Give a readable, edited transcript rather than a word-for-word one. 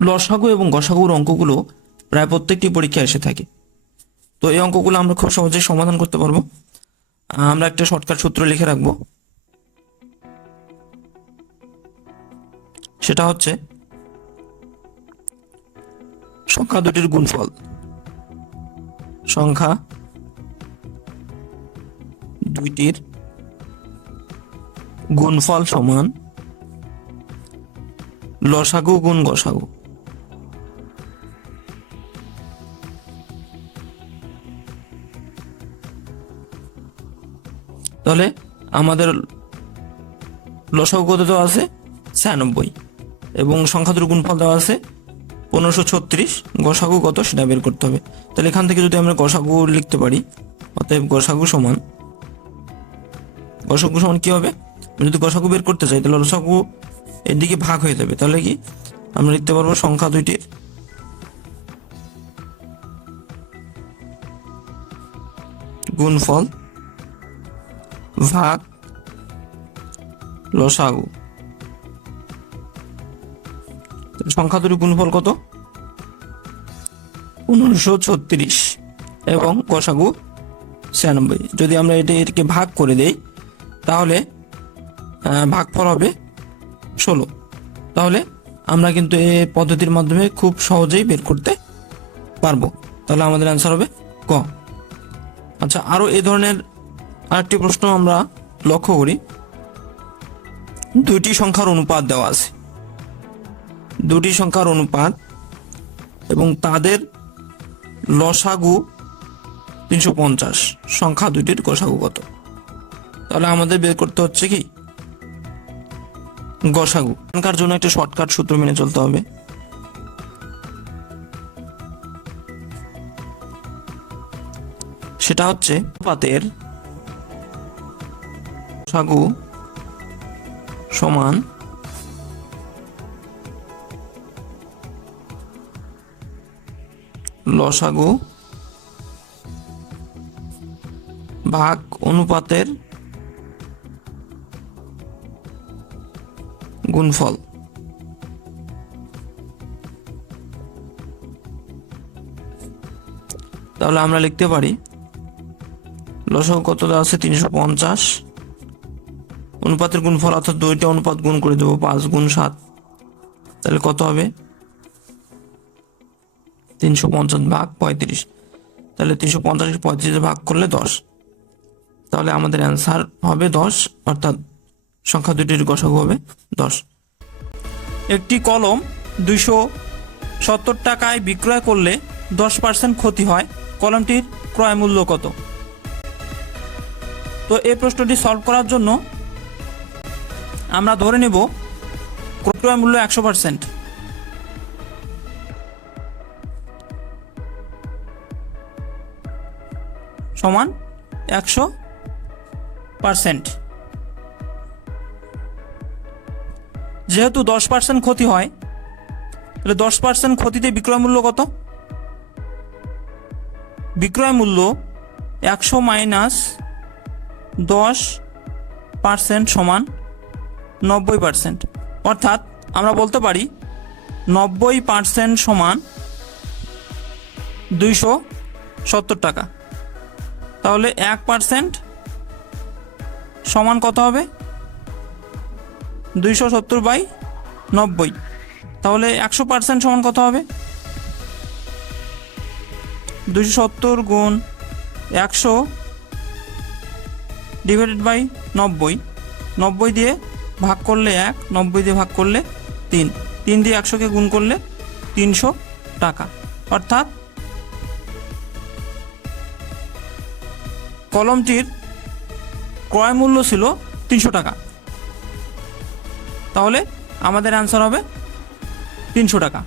লসাগু এবং গসাগুর অঙ্কগুলো প্রায় প্রত্যেকটি পরীক্ষায় এসে থাকে। তো এই অঙ্কগুলো আমরা খুব সহজেই সমাধান করতে পারবো। আমরা একটা শর্টকাট সূত্র লিখে রাখবো, সেটা হচ্ছে সংখ্যা দুটির গুণফল। সংখ্যা দুইটির গুণফল সমান লসাগু গুণ গসাগু। তাহলে আমাদের লসাগু কত দেওয়া আছে 96 এবং সংখ্যা দুটির গুণফল দেওয়া আছে 1536, গসাগু কত সেটা বের করতে হবে। তাহলে এখান থেকে যদি আমরা গসাগু লিখতে পারি, অতএব গসাগু সমান কি হবে, যদি গসাগু বের করতে চাই তাহলে লসাগু এর দিকে ভাগ হয়ে যাবে। তাহলে কি আমরা লিখতে পারবো সংখ্যা দুইটির গুণফল ভাগ লসাগু। সংখ্যা দুটির গুণফল কত 1536 এবং গসাগু 96। যদি আমরা এটাকে ভাগ করে দেই তাহলে ভাগফল হবে 16। তাহলে আমরা কিন্তু এই পদ্ধতির মাধ্যমে খুব সহজেই বের করতে পারবো। তাহলে আমাদের অ্যান্সার হবে ক। আচ্ছা, আরো এই ধরনের আরেকটি প্রশ্ন আমরা লক্ষ্য করি। দুইটি সংখ্যার অনুপাত দেওয়া আছে, দুটি সংখ্যার অনুপাত এবং তাদের লসাগু 350, সংখ্যা দুটির গসাগু কত? তাহলে আমাদের বের করতে হচ্ছে কি গসাগু। এখানকার জন্য একটা শর্টকাট সূত্র মেনে চলতে হবে। সেটা হচ্ছে অনুপাতের গসাগু সমান লসাগু ভাগ অনুপাতের গুণফল। তাহলে আমরা লিখতে পারি লসাগু কত দেওয়া আছে 350, অনুপাতের গুণফল অর্থাৎ দুইটা অনুপাত গুণ করে দেবো 5 গুণ 7, তাহলে কত হবে 350 ভাগ 35। তাহলে 350 35 ভাগ করলে 10। তাহলে আমাদের অ্যান্সার হবে 10, অর্থাৎ সংখ্যা দুটির গসাগু হবে 10। একটি কলম 270 টাকায় বিক্রয় করলে 10% ক্ষতি হয়, কলমটির ক্রয় মূল্য কত? তো এই প্রশ্নটি সলভ করার জন্য আমরা ধরে নেব ক্রয় মূল্য 100%। সমান 100%। যেহেতু 10% ক্ষতি হয়, তাহলে 10% ক্ষতিতে বিক্রয় মূল্য কত? বিক্রয় মূল্য 100 মাইনাস 10% সমান 90%। অর্থাৎ আমরা বলতে পারি 90% সমান 270 টাকা। তাহলে 1% সমান কত হবে 270/90। তাহলে 100% সমান কত হবে 270 গুণ 100 ডিভাইডেড বাই 90। 90 দিয়ে ভাগ করলে 1, 90 দিয়ে ভাগ করলে 3, 3 দিয়ে 100কে গুণ করলে 300 টাকা। অর্থাৎ কলমটির ক্রয় মূল্য ছিল 300 টাকা। তাহলে আমাদের অ্যান্সার হবে 300 টাকা।